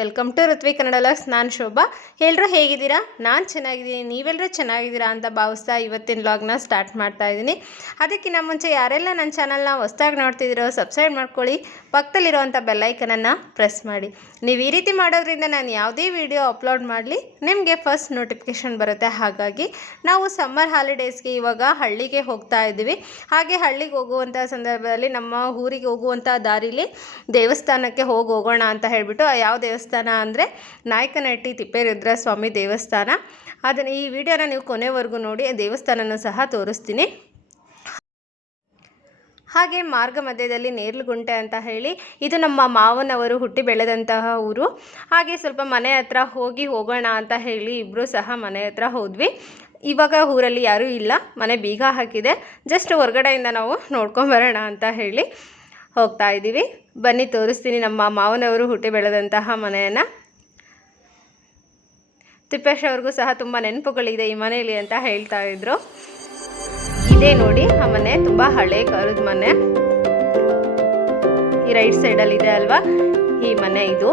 Welcome to Ruthvi Kannada vlogs. ನಾನು ಶೋಭಾ. ಎಲ್ಲರೂ ಹೇಗಿದ್ದೀರಾ? ನಾನು ಚೆನ್ನಾಗಿದ್ದೀನಿ, ನೀವೆಲ್ಲರೂ ಚೆನ್ನಾಗಿದ್ದೀರಾ ಅಂತ ಭಾವಿಸ್ತಾ ಇವತ್ತಿನ ವ್ಲಾಗ್ನ ಸ್ಟಾರ್ಟ್ ಮಾಡ್ತಾ ಇದ್ದೀನಿ. ಅದಕ್ಕಿಂತ ಮುಂಚೆ ಯಾರೆಲ್ಲ ನನ್ನ ಚಾನಲ್ನ ಹೊಸದಾಗಿ ನೋಡ್ತಿದ್ದೀರೋ ಸಬ್ಸ್ಕ್ರೈಬ್ ಮಾಡ್ಕೊಳ್ಳಿ, ಪಕ್ಕದಲ್ಲಿರುವಂಥ ಬೆಲ್ಲೈಕನನ್ನು ಪ್ರೆಸ್ ಮಾಡಿ. ನೀವು ಈ ರೀತಿ ಮಾಡೋದ್ರಿಂದ ನಾನು ಯಾವುದೇ ವಿಡಿಯೋ ಅಪ್ಲೋಡ್ ಮಾಡಲಿ ನಿಮಗೆ ಫಸ್ಟ್ ನೋಟಿಫಿಕೇಷನ್ ಬರುತ್ತೆ. ಹಾಗಾಗಿ ನಾವು ಸಮ್ಮರ್ ಹಾಲಿಡೇಸ್ಗೆ ಇವಾಗ ಹಳ್ಳಿಗೆ ಹೋಗ್ತಾ ಇದ್ದೀವಿ. ಹಾಗೆ ಹಳ್ಳಿಗೆ ಹೋಗುವಂಥ ಸಂದರ್ಭದಲ್ಲಿ ನಮ್ಮ ಊರಿಗೆ ಹೋಗುವಂಥ ದಾರಿಲಿ ದೇವಸ್ಥಾನಕ್ಕೆ ಹೋಗೋಣ ಅಂತ ಹೇಳಿಬಿಟ್ಟು, ಯಾವ ದೇವಸ್ಥಾನ ಅಂದರೆ ನಾಯಕನಹಟ್ಟಿ ತಿಪ್ಪೇರುದ್ರ ಸ್ವಾಮಿ ದೇವಸ್ಥಾನ. ಅದನ್ನು ಈ ವಿಡಿಯೋನ ನೀವು ಕೊನೆವರೆಗೂ ನೋಡಿ, ದೇವಸ್ಥಾನನೂ ಸಹ ತೋರಿಸ್ತೀನಿ. ಹಾಗೆ ಮಾರ್ಗ ಮಧ್ಯದಲ್ಲಿ ನೇರ್ಲುಗುಂಟೆ ಅಂತ ಹೇಳಿ, ಇದು ನಮ್ಮ ಮಾವನವರು ಹುಟ್ಟಿ ಬೆಳೆದಂತಹ ಊರು. ಹಾಗೆ ಸ್ವಲ್ಪ ಮನೆ ಹತ್ರ ಹೋಗೋಣ ಅಂತ ಹೇಳಿ ಇಬ್ಬರು ಸಹ ಮನೆ ಹತ್ರ ಹೋದ್ವಿ. ಇವಾಗ ಊರಲ್ಲಿ ಯಾರೂ ಇಲ್ಲ, ಮನೆ ಬೀಗ ಹಾಕಿದೆ. ಜಸ್ಟ್ ಹೊರಗಡೆಯಿಂದ ನಾವು ನೋಡ್ಕೊಂಬರೋಣ ಅಂತ ಹೇಳಿ ಹೋಗ್ತಾ ಇದ್ದೀವಿ. ಬನ್ನಿ ತೋರಿಸ್ತೀನಿ ನಮ್ಮ ಮಾವನವರು ಹುಟ್ಟಿ ಬೆಳೆದಂತಹ ಮನೆಯನ್ನು. ತಿಪ್ಪೇಶ್ ಅವ್ರಿಗೂ ಸಹ ತುಂಬ ನೆನಪುಗಳಿದೆ ಈ ಮನೆಯಲ್ಲಿ ಅಂತ ಹೇಳ್ತಾ ಇದ್ರು. ಇದೇ ನೋಡಿ ಆ ಮನೆ, ತುಂಬ ಹಳೆ ಕಾಲದ ಮನೆ. ಈ ರೈಟ್ ಸೈಡಲ್ಲಿ ಇದೆ ಅಲ್ವಾ ಈ ಮನೆ ಇದು.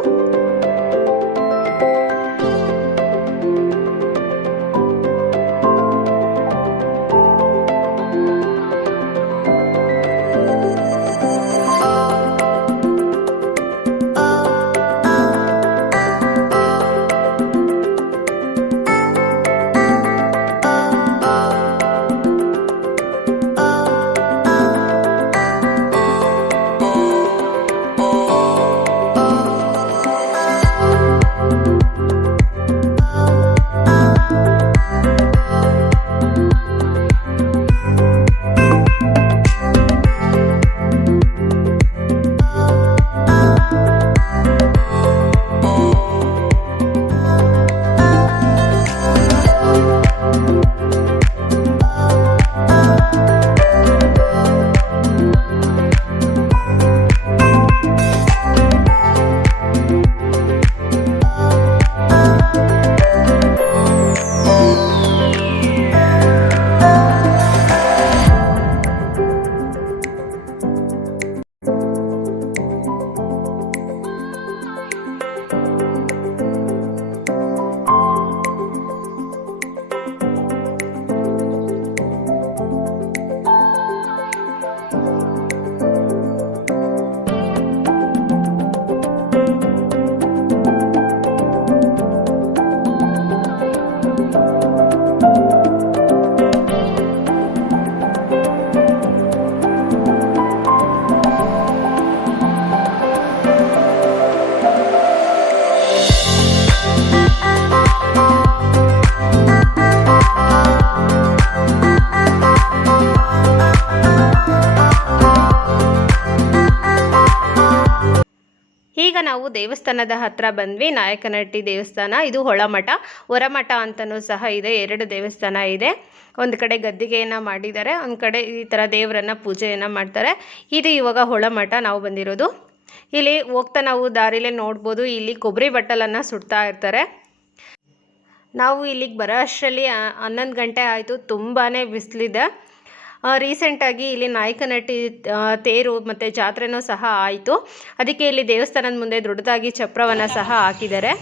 ಈಗ ನಾವು ದೇವಸ್ಥಾನದ ಹತ್ರ ಬಂದ್ವಿ. ನಾಯಕನಹಟ್ಟಿ ದೇವಸ್ಥಾನ, ಇದು ಹೊಳಮಠ, ಹೊರಮಠ ಅಂತಲೂ ಸಹ ಇದೆ. ಎರಡು ದೇವಸ್ಥಾನ ಇದೆ. ಒಂದು ಕಡೆ ಗದ್ದಿಗೆಯನ್ನು ಮಾಡಿದ್ದಾರೆ, ಒಂದು ಕಡೆ ಈ ಥರ ದೇವರನ್ನು ಪೂಜೆಯನ್ನು ಮಾಡ್ತಾರೆ. ಇದು ಇವಾಗ ಹೊಳಮಠ ನಾವು ಬಂದಿರೋದು. ಇಲ್ಲಿ ಹೋಗ್ತಾ ನಾವು ದಾರಿಲೇ ನೋಡ್ಬೋದು, ಇಲ್ಲಿ ಕೊಬ್ಬರಿ ಬಟ್ಟಲನ್ನು ಸುಡ್ತಾ ಇರ್ತಾರೆ. ನಾವು ಇಲ್ಲಿಗೆ ಬರೋ ಅಷ್ಟರಲ್ಲಿ 11 ಗಂಟೆ ಆಯಿತು. ತುಂಬಾ ಬಿಸಿಲಿದೆ. ರೀಸೆಂಟಾಗಿ ಇಲ್ಲಿ ನಾಯಕನಹಟ್ಟಿ ತೇರು ಮತ್ತು ಜಾತ್ರೆನೂ ಸಹ ಆಯಿತು. ಅದಕ್ಕೆ ಇಲ್ಲಿ ದೇವಸ್ಥಾನದ ಮುಂದೆ ದೊಡ್ಡದಾಗಿ ಚಪ್ರವನ್ನು ಸಹ ಹಾಕಿದ್ದಾರೆ.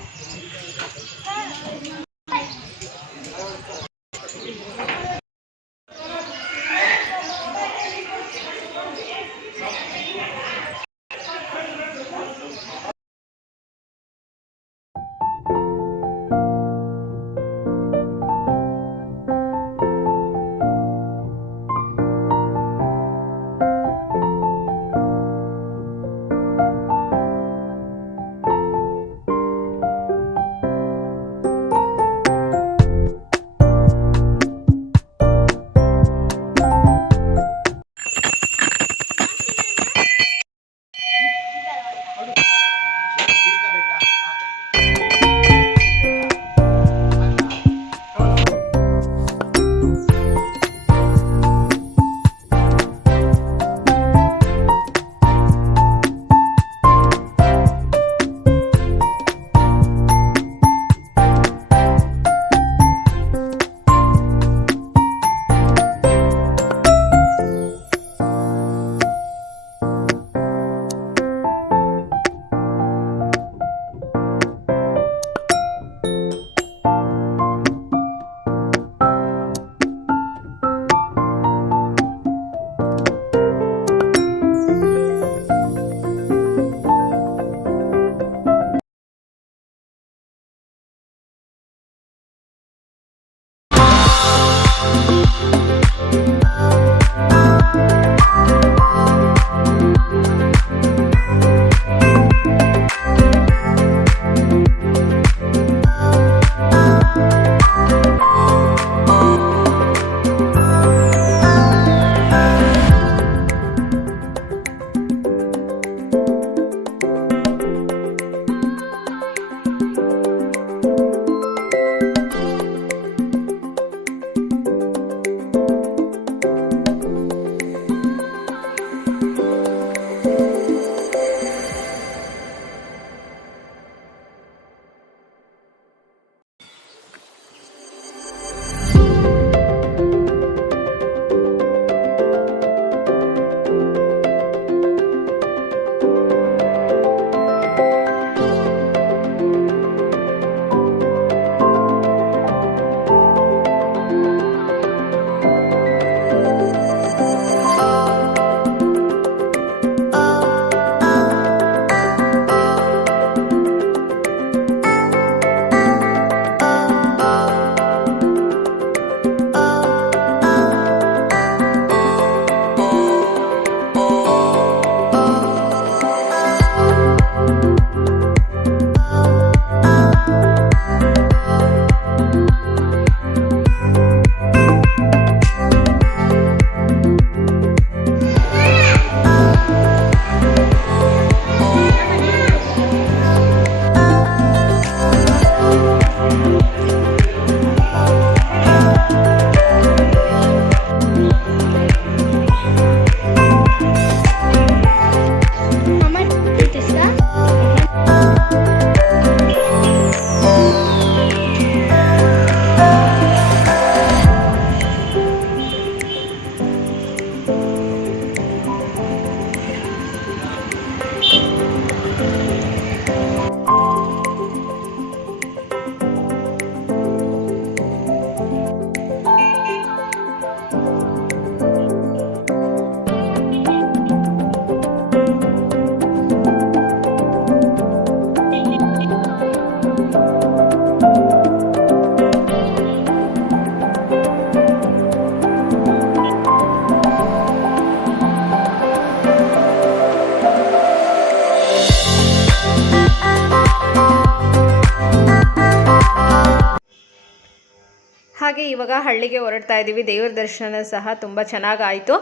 ಹಾಗೆ ಇವಾಗ ಹಳ್ಳಿಗೆ ಹೊರಡ್ತಾ ಇದ್ದೀವಿ. ದೇವರ ದರ್ಶನ ಸಹ ತುಂಬ ಚೆನ್ನಾಗಾಯಿತು.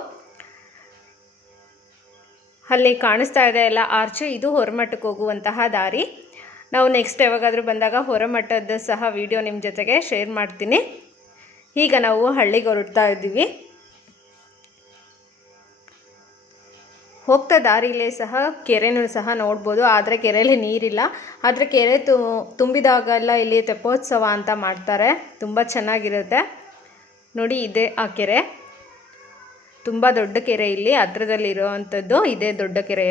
ಅಲ್ಲಿ ಕಾಣಿಸ್ತಾ ಇದೆ ಎಲ್ಲ ಆರ್ಚು, ಇದು ಹೊರಮಠಕ್ಕೆ ಹೋಗುವಂತಹ ದಾರಿ. ನಾವು ನೆಕ್ಸ್ಟ್ ಯಾವಾಗಾದರೂ ಬಂದಾಗ ಹೊರಮಠದ ಸಹ ವಿಡಿಯೋ ನಿಮ್ಮ ಜೊತೆಗೆ ಶೇರ್ ಮಾಡ್ತೀನಿ. ಈಗ ನಾವು ಹಳ್ಳಿಗೆ ಹೊರಡ್ತಾ ಇದ್ದೀವಿ. ಹೋಗ್ತಾ ದಾರಿಲೇ ಸಹ ಕೆರೆನೂ ಸಹ ನೋಡ್ಬೋದು. ಆದರೆ ಕೆರೆಯಲ್ಲಿ ನೀರಿಲ್ಲ. ಆದರೆ ಕೆರೆ ತುಂಬಿದಾಗೆಲ್ಲ ಇಲ್ಲಿ ತೆಪ್ಪೋತ್ಸವ ಅಂತ ಮಾಡ್ತಾರೆ. ತುಂಬ ಚೆನ್ನಾಗಿರುತ್ತೆ ನೋಡಿ. ಇದೆ ಆ ಕೆರೆ, ತುಂಬ ದೊಡ್ಡ ಕೆರೆ. ಇಲ್ಲಿ ಹತ್ರದಲ್ಲಿ ಇರೋವಂಥದ್ದು ಇದೇ ದೊಡ್ಡ ಕೆರೆ.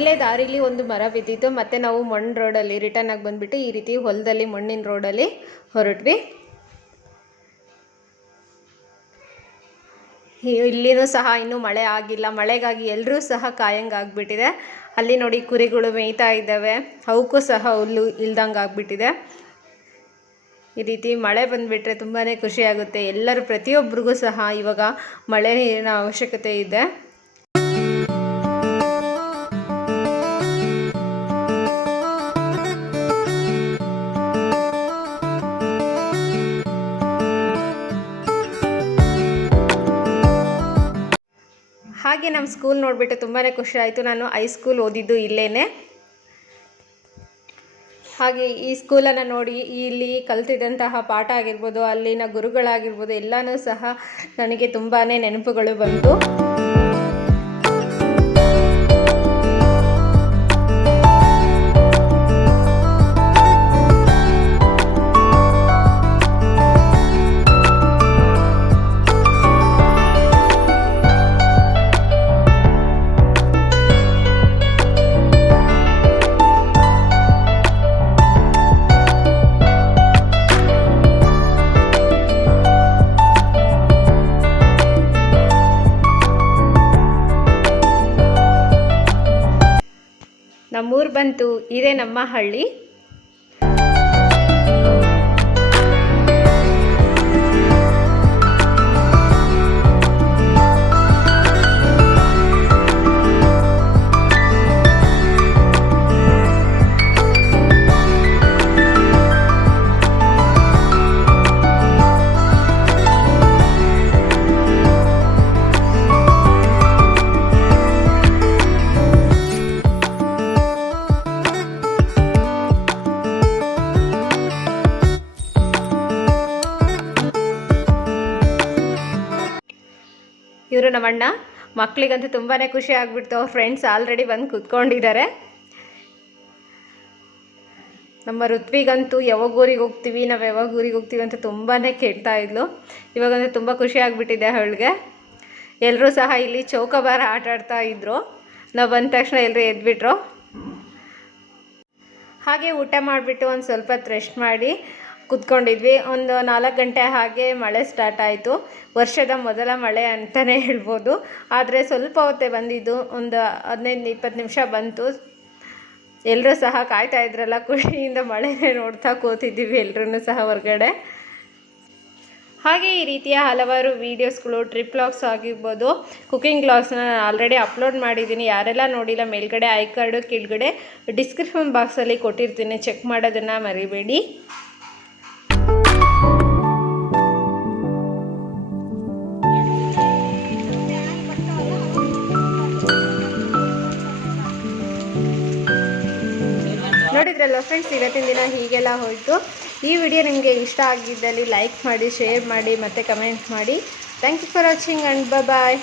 ಇಲ್ಲೇ ದಾರಿಲಿ ಒಂದು ಮರ ಬಿದ್ದಿತ್ತು. ಮತ್ತು ನಾವು ಮಣ್ಣು ರೋಡಲ್ಲಿ ರಿಟರ್ನ್ ಆಗಿ ಬಂದುಬಿಟ್ಟು ಈ ರೀತಿ ಹೊಲದಲ್ಲಿ ಮಣ್ಣಿನ ರೋಡಲ್ಲಿ ಹೊರಟ್ವಿ. ಇಲ್ಲಿನೂ ಸಹ ಇನ್ನೂ ಮಳೆ ಆಗಿಲ್ಲ. ಮಳೆಗಾಗಿ ಎಲ್ಲರೂ ಸಹ ಕಾಯಂಗಾಗ್ಬಿಟ್ಟಿದೆ. ಅಲ್ಲಿ ನೋಡಿ ಕುರಿಗಳು ಮೇಯ್ತಾ ಇದ್ದಾವೆ. ಅವಕ್ಕೂ ಸಹ ಹುಲ್ಲು ಇಲ್ದಂಗೆ ಆಗಿಬಿಟ್ಟಿದೆ. ಈ ರೀತಿ ಮಳೆ ಬಂದುಬಿಟ್ರೆ ತುಂಬಾ ಖುಷಿಯಾಗುತ್ತೆ. ಎಲ್ಲರೂ ಪ್ರತಿಯೊಬ್ಬರಿಗೂ ಸಹ ಇವಾಗ ಮಳೆ ನೀರಿನ ಅವಶ್ಯಕತೆ ಇದೆ. ಹಾಗೆ ನಮ್ಮ ಸ್ಕೂಲ್ ನೋಡಿಬಿಟ್ಟು ತುಂಬಾ ಖುಷಿ ಆಯಿತು. ನಾನು ಹೈಸ್ಕೂಲ್ ಓದಿದ್ದು ಇಲ್ಲೇ. ಹಾಗೆ ಈ ಸ್ಕೂಲನ್ನು ನೋಡಿ ಇಲ್ಲಿ ಕಲ್ತಿದ್ದಂತಹ ಪಾಠ ಆಗಿರ್ಬೋದು, ಅಲ್ಲಿನ ಗುರುಗಳಾಗಿರ್ಬೋದು, ಎಲ್ಲನೂ ಸಹ ನನಗೆ ತುಂಬಾ ನೆನಪುಗಳು ಬಂತು. ನಮ್ಮೂರು ಬಂತು, ಇದೇ ನಮ್ಮ ಹಳ್ಳಿ. ಇವರು ನಮ್ಮಣ್ಣ. ಮಕ್ಕಳಿಗಂತೂ ತುಂಬಾ ಖುಷಿ ಆಗಿಬಿಡ್ತು. ಅವ್ರ ಫ್ರೆಂಡ್ಸ್ ಆಲ್ರೆಡಿ ಬಂದು ಕೂತ್ಕೊಂಡಿದ್ದಾರೆ. ನಮ್ಮ ಋತ್ವಿಗಂತೂ ಯಾವಾಗ ಊರಿಗೆ ಹೋಗ್ತೀವಿ ಅಂತ ತುಂಬಾ ಕೇಳ್ತಾ ಇದ್ಲು. ಇವಾಗಂತೂ ತುಂಬ ಖುಷಿ ಆಗಿಬಿಟ್ಟಿದೆ ಅವಳಿಗೆ. ಎಲ್ಲರೂ ಸಹ ಇಲ್ಲಿ ಚೌಕಾಬಾರ ಆಟ ಆಡ್ತಾ ಇದ್ರು. ನಾವು ಬಂದ ತಕ್ಷಣ ಎಲ್ಲರೂ ಎದ್ಬಿಟ್ರು. ಹಾಗೆ ಊಟ ಮಾಡಿಬಿಟ್ಟು ಒಂದು ಸ್ವಲ್ಪ ಹೊತ್ತು ರೆಸ್ಟ್ ಮಾಡಿ ಕೂತ್ಕೊಂಡಿದ್ವಿ. ಒಂದು 4 ಗಂಟೆ ಹಾಗೆ ಮಳೆ ಸ್ಟಾರ್ಟ್ ಆಯಿತು. ವರ್ಷದ ಮೊದಲ ಮಳೆ ಅಂತಲೇ ಹೇಳ್ಬೋದು. ಆದರೆ ಸ್ವಲ್ಪ ಹೊತ್ತೇ ಬಂದಿದ್ದು, ಒಂದು 15-20 ನಿಮಿಷ ಬಂತು. ಎಲ್ಲರೂ ಸಹ ಕಾಯ್ತಾ ಇದ್ರಲ್ಲ, ಖುಷಿಯಿಂದ ಮಳೆನೇ ನೋಡ್ತಾ ಕೂತಿದ್ದೀವಿ ಎಲ್ಲರೂ ಸಹ ಹೊರಗಡೆ. ಹಾಗೆ ಈ ರೀತಿಯ ಹಲವಾರು ವೀಡಿಯೋಸ್ಗಳು, ಟ್ರಿಪ್ ವ್ಲಾಗ್ಸ್ ಆಗಿರ್ಬೋದು, ಕುಕ್ಕಿಂಗ್ ವ್ಲಾಗ್ಸ್ನ ಆಲ್ರೆಡಿ ಅಪ್ಲೋಡ್ ಮಾಡಿದ್ದೀನಿ. ಯಾರೆಲ್ಲ ನೋಡಿಲ್ಲ ಮೇಲ್ಗಡೆ ಐ ಕಾರ್ಡು, ಕೆಳಗಡೆ ಡಿಸ್ಕ್ರಿಪ್ಷನ್ ಬಾಕ್ಸಲ್ಲಿ ಕೊಟ್ಟಿರ್ತೀನಿ, ಚೆಕ್ ಮಾಡೋದನ್ನು ಮರಿಬೇಡಿ. ನೋಡಿದ್ರಲ್ಲ ಫ್ರೆಂಡ್ಸ್, ಇವತ್ತಿನ ದಿನ ಹೀಗೆಲ್ಲ ಹೋಯಿತು. ಈ ವಿಡಿಯೋ ನಿಮಗೆ ಇಷ್ಟ ಆಗಿದ್ದಲ್ಲಿ ಲೈಕ್ ಮಾಡಿ, ಶೇರ್ ಮಾಡಿ ಮತ್ತು ಕಮೆಂಟ್ ಮಾಡಿ. Thank you for watching and bye.